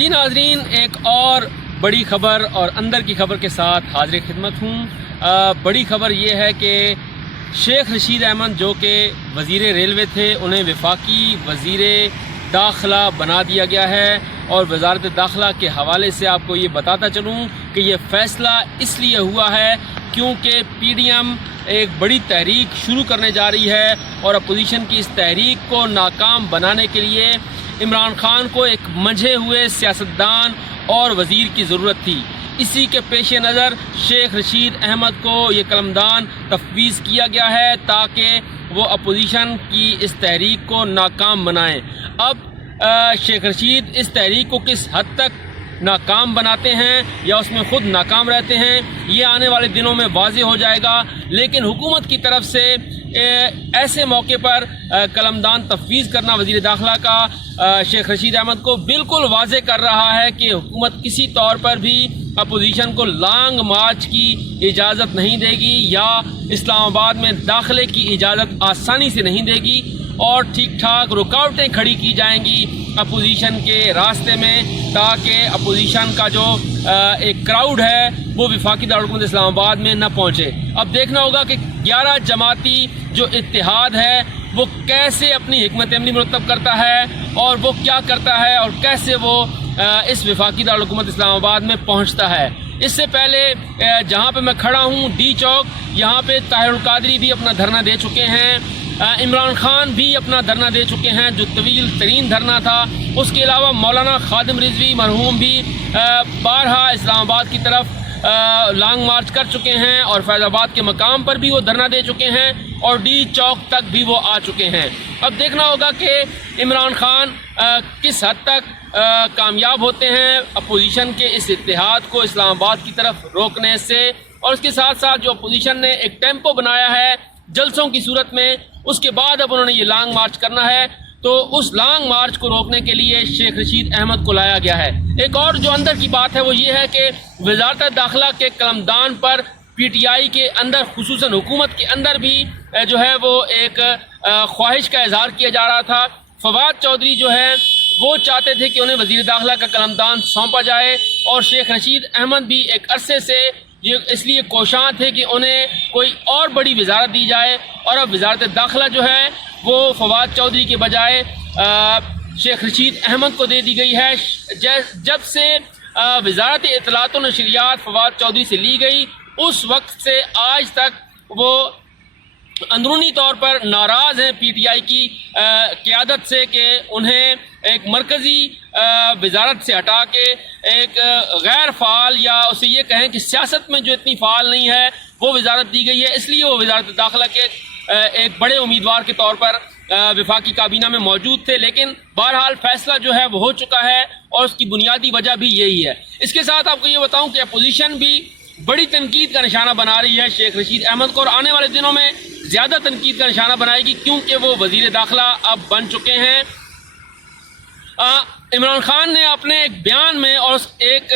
جی ناظرین، ایک اور بڑی خبر اور اندر کی خبر کے ساتھ حاضر خدمت ہوں۔ بڑی خبر یہ ہے کہ شیخ رشید احمد جو کہ وزیر ریلوے تھے، انہیں وفاقی وزیر داخلہ بنا دیا گیا ہے، اور وزارت داخلہ کے حوالے سے آپ کو یہ بتاتا چلوں کہ یہ فیصلہ اس لیے ہوا ہے کیونکہ پی ڈی ایم ایک بڑی تحریک شروع کرنے جا رہی ہے، اور اپوزیشن کی اس تحریک کو ناکام بنانے کے لیے عمران خان کو ایک منجھے ہوئے سیاستدان اور وزیر کی ضرورت تھی۔ اسی کے پیش نظر شیخ رشید احمد کو یہ قلمدان تفویض کیا گیا ہے تاکہ وہ اپوزیشن کی اس تحریک کو ناکام بنائیں۔ اب شیخ رشید اس تحریک کو کس حد تک ناکام بناتے ہیں یا اس میں خود ناکام رہتے ہیں، یہ آنے والے دنوں میں واضح ہو جائے گا، لیکن حکومت کی طرف سے ایسے موقع پر قلمدان تفویض کرنا وزیر داخلہ کا شیخ رشید احمد کو بالکل واضح کر رہا ہے کہ حکومت کسی طور پر بھی اپوزیشن کو لانگ مارچ کی اجازت نہیں دے گی یا اسلام آباد میں داخلے کی اجازت آسانی سے نہیں دے گی، اور ٹھیک ٹھاک رکاوٹیں کھڑی کی جائیں گی اپوزیشن کے راستے میں، تاکہ اپوزیشن کا جو ایک کراؤڈ ہے وہ وفاقی دارالحکومت اسلام آباد میں نہ پہنچے۔ اب دیکھنا ہوگا کہ 11 جماعتی جو اتحاد ہے وہ کیسے اپنی حکمت عملی مرتب کرتا ہے، اور وہ کیا کرتا ہے، اور کیسے وہ اس وفاقی دارالحکومت اسلام آباد میں پہنچتا ہے۔ اس سے پہلے جہاں پہ میں کھڑا ہوں ڈی چوک، یہاں پہ طاہر القادری بھی اپنا دھرنا دے چکے ہیں، عمران خان بھی اپنا دھرنا دے چکے ہیں جو طویل ترین دھرنا تھا۔ اس کے علاوہ مولانا خادم رضوی مرحوم بھی بارہا اسلام آباد کی طرف لانگ مارچ کر چکے ہیں، اور فیض آباد کے مقام پر بھی وہ دھرنا دے چکے ہیں، اور ڈی چوک تک بھی وہ آ چکے ہیں۔ اب دیکھنا ہوگا کہ عمران خان کس حد تک کامیاب ہوتے ہیں اپوزیشن کے اس اتحاد کو اسلام آباد کی طرف روکنے سے، اور اس کے ساتھ ساتھ جو اپوزیشن نے ایک ٹیمپو بنایا ہے جلسوں کی صورت میں، اس کے بعد اب انہوں نے یہ لانگ مارچ کرنا ہے، تو اس لانگ مارچ کو روکنے کے لیے شیخ رشید احمد کو لایا گیا ہے۔ ایک اور جو اندر کی بات ہے وہ یہ ہے کہ وزارت داخلہ کے قلمدان پر پی ٹی آئی کے اندر، خصوصاً حکومت کے اندر بھی جو ہے وہ ایک خواہش کا اظہار کیا جا رہا تھا۔ فواد چودھری جو ہے وہ چاہتے تھے کہ انہیں وزیر داخلہ کا قلمدان سونپا جائے، اور شیخ رشید احمد بھی ایک عرصے سے یہ اس لیے کوشاں تھے کہ انہیں کوئی اور بڑی وزارت دی جائے، اور اب وزارت داخلہ جو ہے وہ فواد چودھری کے بجائے شیخ رشید احمد کو دے دی گئی ہے۔ جب سے وزارت اطلاعات و نشریات فواد چودھری سے لی گئی، اس وقت سے آج تک وہ اندرونی طور پر ناراض ہیں پی ٹی آئی کی قیادت سے کہ انہیں ایک مرکزی وزارت سے ہٹا کے ایک غیر فعال، یا اسے یہ کہیں کہ سیاست میں جو اتنی فعال نہیں ہے، وہ وزارت دی گئی ہے۔ اس لیے وہ وزارت داخلہ کے ایک بڑے امیدوار کے طور پر وفاقی کابینہ میں موجود تھے، لیکن بہرحال فیصلہ جو ہے وہ ہو چکا ہے، اور اس کی بنیادی وجہ بھی یہی ہے۔ اس کے ساتھ آپ کو یہ بتاؤں کہ اپوزیشن بھی بڑی تنقید کا نشانہ بنا رہی ہے شیخ رشید احمد کو، اور آنے والے دنوں میں زیادہ تنقید کا نشانہ بنائے گی، کیونکہ وہ وزیر داخلہ اب بن چکے ہیں۔ عمران خان نے اپنے ایک بیان میں اور ایک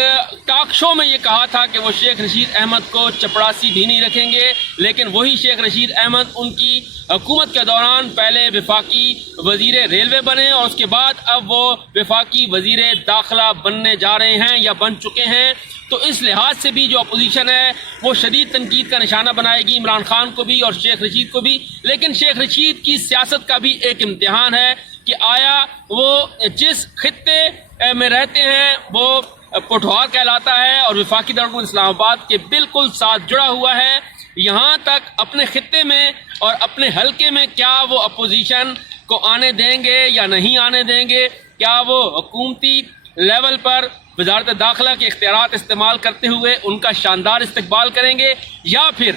ٹاک شو میں یہ کہا تھا کہ وہ شیخ رشید احمد کو چپڑاسی بھی نہیں رکھیں گے، لیکن وہی شیخ رشید احمد ان کی حکومت کے دوران پہلے وفاقی وزیر ریلوے بنے، اور اس کے بعد اب وہ وفاقی وزیر داخلہ بننے جا رہے ہیں یا بن چکے ہیں۔ تو اس لحاظ سے بھی جو اپوزیشن ہے وہ شدید تنقید کا نشانہ بنائے گی عمران خان کو بھی اور شیخ رشید کو بھی، لیکن شیخ رشید کی سیاست کا بھی ایک امتحان ہے کہ آیا وہ جس خطے میں رہتے ہیں وہ پٹھوار کہلاتا ہے، اور وفاقی دارالحکومت اسلام آباد کے بالکل ساتھ جڑا ہوا ہے، یہاں تک اپنے خطے میں اور اپنے حلقے میں کیا وہ اپوزیشن کو آنے دیں گے یا نہیں آنے دیں گے، کیا وہ حکومتی لیول پر وزارت داخلہ کے اختیارات استعمال کرتے ہوئے ان کا شاندار استقبال کریں گے، یا پھر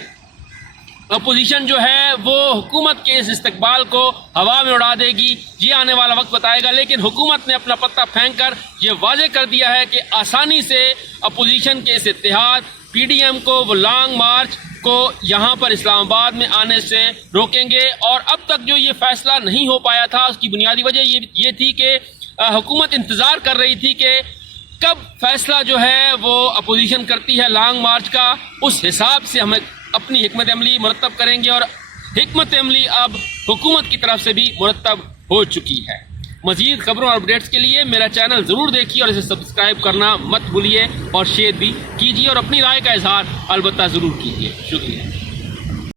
اپوزیشن جو ہے وہ حکومت کے اس استقبال کو ہوا میں اڑا دے گی، یہ آنے والا وقت بتائے گا۔ لیکن حکومت نے اپنا پتہ پھینک کر یہ واضح کر دیا ہے کہ آسانی سے اپوزیشن کے اس اتحاد پی ڈی ایم کو وہ لانگ مارچ کو یہاں پر اسلام آباد میں آنے سے روکیں گے، اور اب تک جو یہ فیصلہ نہیں ہو پایا تھا اس کی بنیادی وجہ یہ تھی کہ حکومت انتظار کر رہی تھی کہ کب فیصلہ جو ہے وہ اپوزیشن کرتی ہے لانگ مارچ کا، اس حساب سے ہمیں اپنی حکمت عملی مرتب کریں گے، اور حکمت عملی اب حکومت کی طرف سے بھی مرتب ہو چکی ہے۔ مزید خبروں اور اپڈیٹس کے لیے میرا چینل ضرور دیکھیے اور اسے سبسکرائب کرنا مت بھولیے اور شیئر بھی کیجیے اور اپنی رائے کا اظہار البتہ ضرور کیجیے. شکریہ.